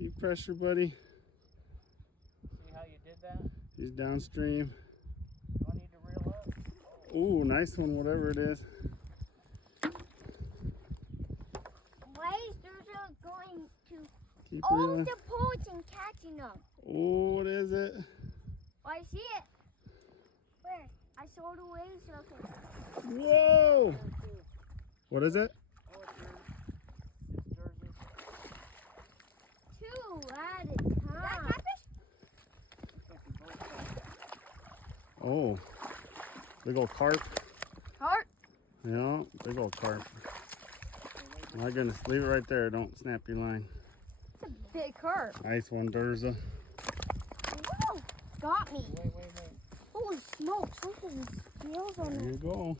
Keep pressure, buddy. See how you did that? He's downstream. Do I need to reel up? Ooh, nice one, whatever it is. Why is Durza going to Keep all reeling. the poles and catching them? Oh, what is it? Oh, I see it. Where? I saw the waves looking. Whoa! What is it? Oh, it's yours. It's Durza's. Two at a time. That catfish? Looks like we both got Oh, big old carp. Heart. Yeah, big old carp. My goodness, leave it right there. Don't snap your line. It's a big carp. Nice one, Durza. Whoa! Got me. Wait. Holy smokes, look at the scales on There it. you go.